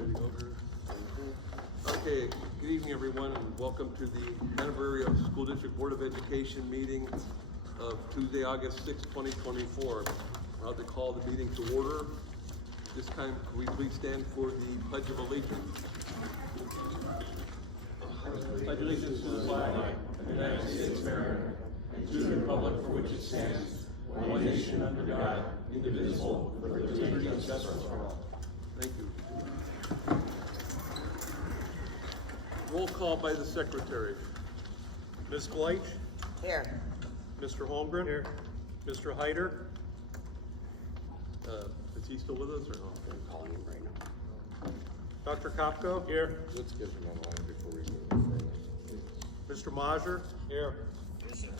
ready to go here? Okay, good evening everyone and welcome to the Hanover Area School District Board of Education meeting of Tuesday, August 6, 2024. I'd like to call the meeting to order. This time, can we please stand for the Pledge of Allegiance? Pledge allegiance to the flag of the United States of America and to the republic for which it stands, one nation under God, indivisible, with liberty and justice for all. Thank you. Roll call by the secretary. Ms. Gleich? Here. Mr. Holmgren? Here. Mr. Hyder? Is he still with us or no? I'm calling him right now. Dr. Kopko? Here. Let's get him online before we move further, please. Mr. Mazur? Here. Okay.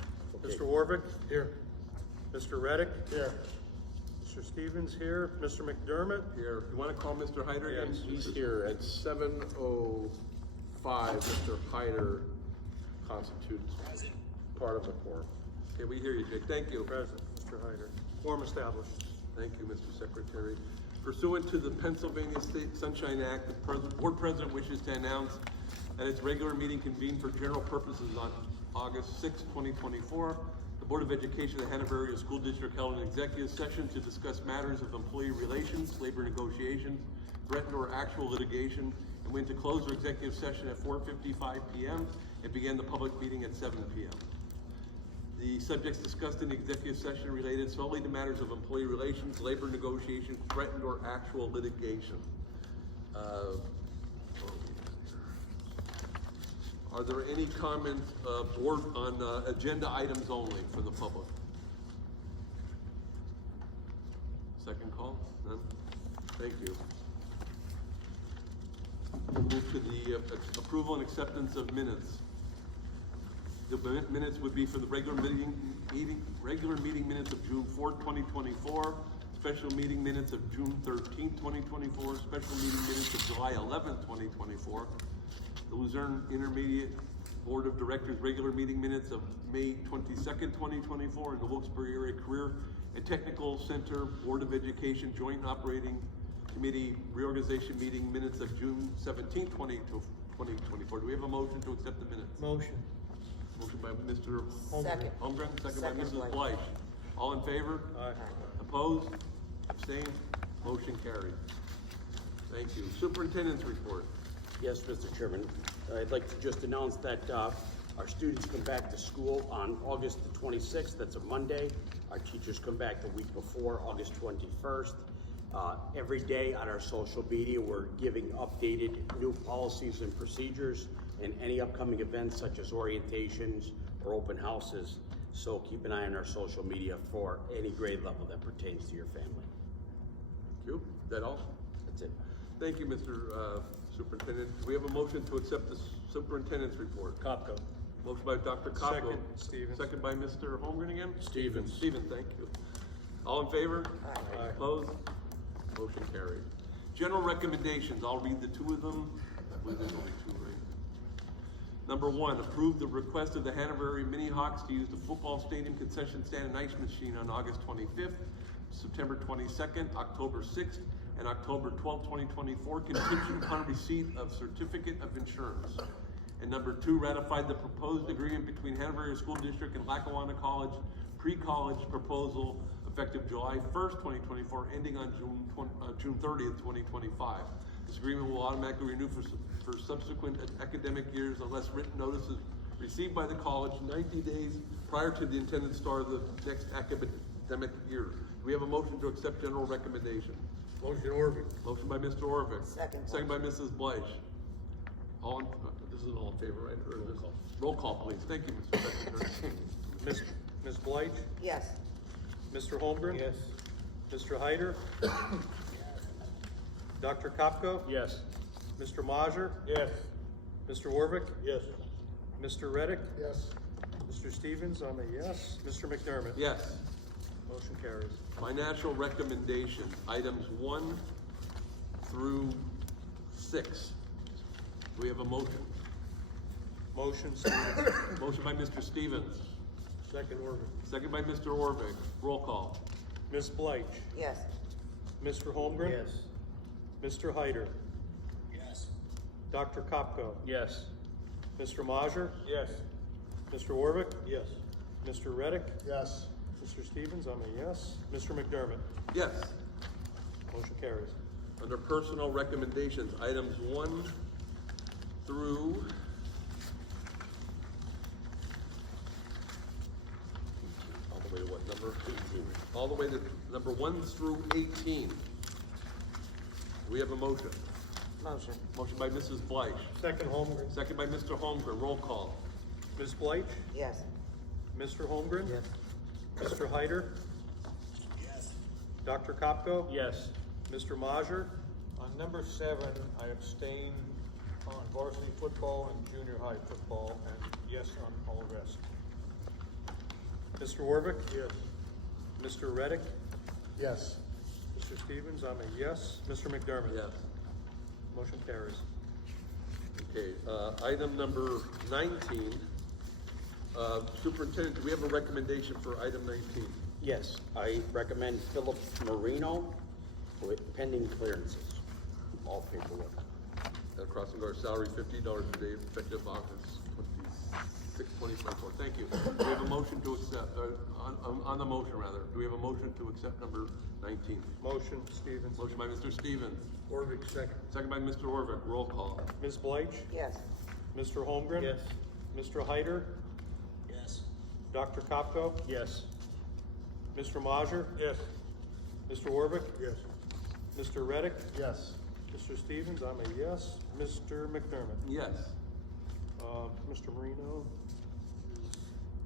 Mr. Warvick? Here. Mr. Reddick? Here. Mr. Stevens here. Mr. McDermott? Here. You want to call Mr. Hyder again? He's here at 7:05. Mr. Hyder constitutes part of the quorum. Okay, we hear you, Jake. Thank you. Present, Mr. Hyder. Quorum established. Thank you, Mr. Secretary. Pursuant to the Pennsylvania State Sunshine Act, the board president wishes to announce that its regular meeting convened for general purposes on August 6, 2024. The Board of Education of the Hanover Area School District held an executive session to discuss matters of employee relations, labor negotiations, threatened or actual litigation, and went to close their executive session at 4:55 p.m. and began the public meeting at 7 p.m. The subjects discussed in the executive session related solely to matters of employee relations, labor negotiations, threatened or actual litigation. Are there any comments board on agenda items only for the public? Second call? None? Thank you. We'll move to the approval and acceptance of minutes. The minutes would be for the regular meeting minutes of June 4, 2024, special meeting minutes of June 13, 2024, special meeting minutes of July 11, 2024, the Luzerne Intermediate Board of Directors regular meeting minutes of May 22nd, 2024, and the Wilkes-Barre Area Career and Technical Center Board of Education Joint Operating Committee reorganization meeting minutes of June 17, 2024. Do we have a motion to accept the minutes? Motion. Motion by Mr. Second. Holmgren, second by Second, Mrs. Blythe. Blythe. All in favor? Aye. Opposed? Abstained? Motion carried. Thank you. Superintendent's report. Yes, Mr. Chairman. I'd like to just announce that our students come back to school on August the 26th. That's a Monday. Our teachers come back the week before, August 21st. Every day on our social media, we're giving updated new policies and procedures and any upcoming events such as orientations or open houses. So keep an eye on our social media for any grade level that pertains to your family. Thank you. Is that all? That's it. Thank you, Mr. Superintendent. Do we have a motion to accept the superintendent's report? Kopko. Motion by Dr. Kopko. Second, Stevens. Second by Mr. Holmgren again? Stevens. Stevens, thank you. All in favor? Aye. Opposed? Motion carried. General recommendations, I'll read the two of them. I believe there's only two, right? Number one, approve the request of the Hanover Area Mini Hawks to use the football stadium concession stand and ice machine on August 25th, September 22nd, October 6th, and October 12th, 2024, contingent upon receipt of certificate of insurance. And number two, ratify the proposed agreement between Hanover Area School District and Lackawanna College pre-college proposal effective July 1st, 2024, ending on June 30th, 2025. This agreement will automatically renew for subsequent academic years unless written notice is received by the college 90 days prior to the intended start of the next academic year. Do we have a motion to accept general recommendation? Motion Orvik. Motion by Mr. Orvik. Second. Second by Mrs. Blythe. All in, this is all in favor, right? Or roll call. Roll call, please. Thank you, Mr. Secretary. Ms. Blythe? Yes. Mr. Holmgren? Yes. Mr. Hyder? Dr. Kopko? Yes. Mr. Mazur? Yes. Mr. Warvick? Yes. Mr. Reddick? Yes. Mr. Stevens, I'm a yes. Mr. McDermott? Yes. Motion carries. Financial recommendation, items 1 through 6. Do we have a motion? Motion, Stevens. Motion by Mr. Stevens. Second Orvik. Second by Mr. Orvik. Roll call. Ms. Blythe? Yes. Mr. Holmgren? Yes. Mr. Hyder? Dr. Kopko? Yes. Mr. Majer? Yes. Mr. Warwick? Yes. Mr. Reddick? Yes. Mr. Stevens, I'm a yes. Mr. McDermott? Yes. Motion carries. Under personnel recommendations, items 1 through all the way to what number? 18. All the way to number 1 through 18. We have a motion. Motion. Motion by Mrs. Bleich, Second, Holmgren. second by Mr. Holmgren. Roll call. Ms. Bleich? Yes. Mr. Holmgren? Yes. Mr. Hyder? Yes. Dr. Kopko? Yes. Mr. Majer? On number 7, I abstain on varsity football and junior high football, and yes on all the rest. Mr. Warwick? Yes. Mr. Reddick? Yes. Mr. Stevens, I'm a yes. Mr. McDermott? Yes. Motion carries. Okay, item number 19. Superintendent, do we have a recommendation for item 19? Yes, I recommend Philip Marino with pending clearances, all paperwork. Crossing guard salary $50 a day, effective August 26, 2024. Thank you. Do we have a motion to accept, on the motion rather, do we have a motion to accept number 19? Motion, Stevens. Motion by Mr. Stevens, Warwick, second. second by Mr. Orvick. Roll call. Ms. Bleich? Yes. Mr. Holmgren? Yes. Mr. Hyder? Yes. Dr. Kopko? Yes. Mr. Majer? Yes. Mr. Warwick? Yes. Mr. Reddick? Yes. Mr. Stevens, I'm a yes. Mr. McDermott? Yes. Mr. Marino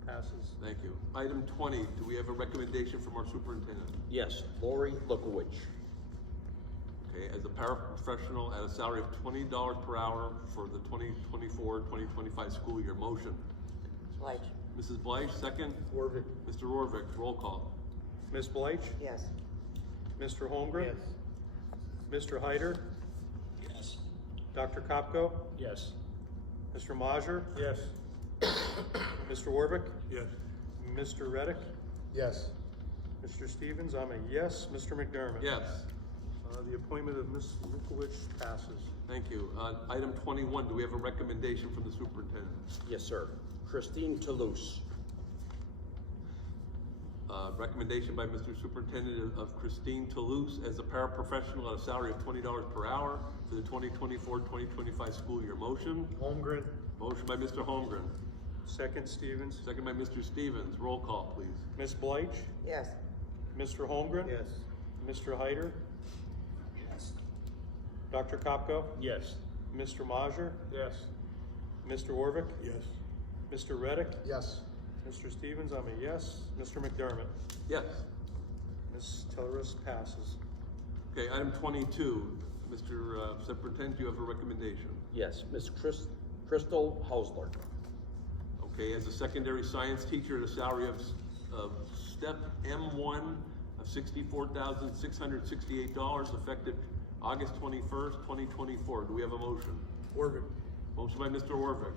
passes. Thank you. Item 20, do we have a recommendation from our superintendent? Yes, Lori Lukowicz. Okay, as a paraprofessional at a salary of $20 per hour for the 2024-2025 school year. Motion. Bleich. Mrs. Bleich, second. Warwick. Mr. Orvick, roll call. Ms. Bleich? Yes. Mr. Holmgren? Mr. Hyder? Yes. Dr. Kopko? Yes. Mr. Majer? Yes. Mr. Warwick? Yes. Mr. Reddick? Yes. Mr. Stevens, I'm a yes. Mr. McDermott? Yes. The appointment of Ms. Lukowicz passes. Thank you. Item 21, do we have a recommendation from the superintendent? Yes, sir. Christine Toulouse. Recommendation by Mr. Superintendent of Christine Toulouse as a paraprofessional at a salary of $20 per hour for the 2024-2025 school year. Motion? Holmgren? Motion by Mr. Holmgren, Second, Stevens. second by Mr. Stevens. Roll call, please. Ms. Bleich? Yes. Mr. Holmgren? Yes. Mr. Hyder? Yes. Dr. Kopko? Yes. Mr. Majer? Yes. Mr. Warwick? Yes. Mr. Reddick? Yes. Mr. Stevens, I'm a yes. Mr. McDermott? Yes. Ms. Tellerus passes. Okay, item 22. Mr. Superintendent, do you have a recommendation? Yes, Miss Crystal Hausler. Okay, as a secondary science teacher at a salary of step M1 of $64,668 effective August 21st, 2024. Do we have a motion? Warwick. Motion by Mr. Orvick,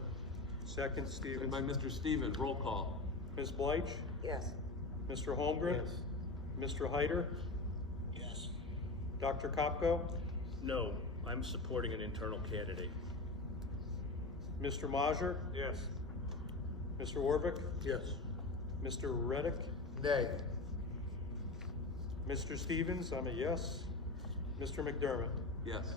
Second, second Stevens. by Mr. Stevens. Roll call. Ms. Bleich? Yes. Mr. Holmgren? Yes. Mr. Hyder? Yes. Dr. Kopko? No, I'm supporting an internal candidate. Mr. Majer? Yes. Mr. Warwick? Yes. Mr. Reddick? Nay. Mr. Stevens, I'm a yes. Mr. McDermott? Yes.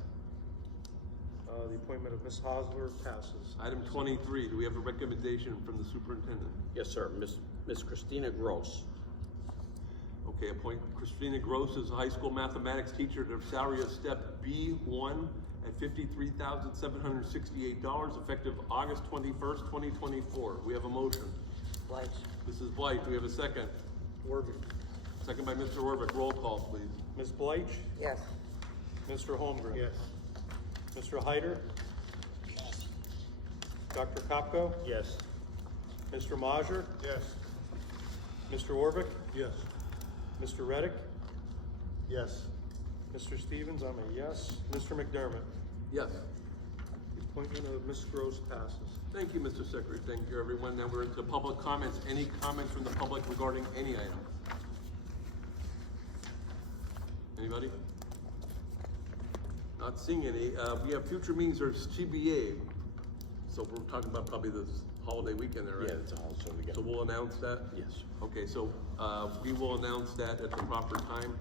The appointment of Ms. Hausler passes. Item 23. Do we have a recommendation from the superintendent? Yes, sir. Miss Christina Gross. Okay, appoint Christina Gross as a high school mathematics teacher at a salary of step B1 at $53,768 effective August 21st, 2024. We have a motion. Bleich. Mrs. Blight, do we have a second? Warwick. Second by Mr. Orvick. Roll call, please. Ms. Bleich? Yes. Mr. Holmgren? Yes. Mr. Hyder? Yes. Dr. Kopko? Yes. Mr. Majer? Yes. Mr. Warwick? Yes. Mr. Reddick? Yes. Mr. Stevens, I'm a yes. Mr. McDermott? Yes. The appointment of Ms. Gross passes. Thank you, Mr. Secretary. Thank you, everyone. Now we're into public comments. Any comments from the public regarding any item? Anybody? None? Not seeing any. We have future meetings, there's CBA. So we're talking about probably this holiday weekend there, right? Yeah, that's all, so we got. So we'll announce that? Yes. Okay, so, we will announce that at the proper time.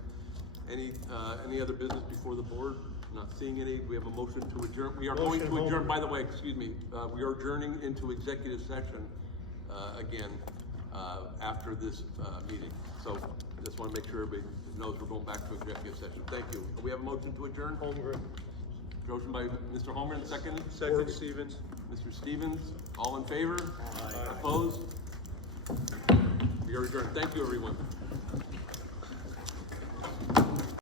Any other business before the board? Not seeing any. We have a motion to adjourn. We are going to Motion, adjourn, Holman. by the way, excuse me, we are adjourning into executive session, again, after this, meeting. So just wanna make sure everybody knows we're going back to executive session. Thank you. We have a motion to adjourn? Holmgren. Motion by Mr. Holman, second? Second, Stevens. Mr. Stevens, all in favor? Opposed? We are adjourned. Thank you, everyone.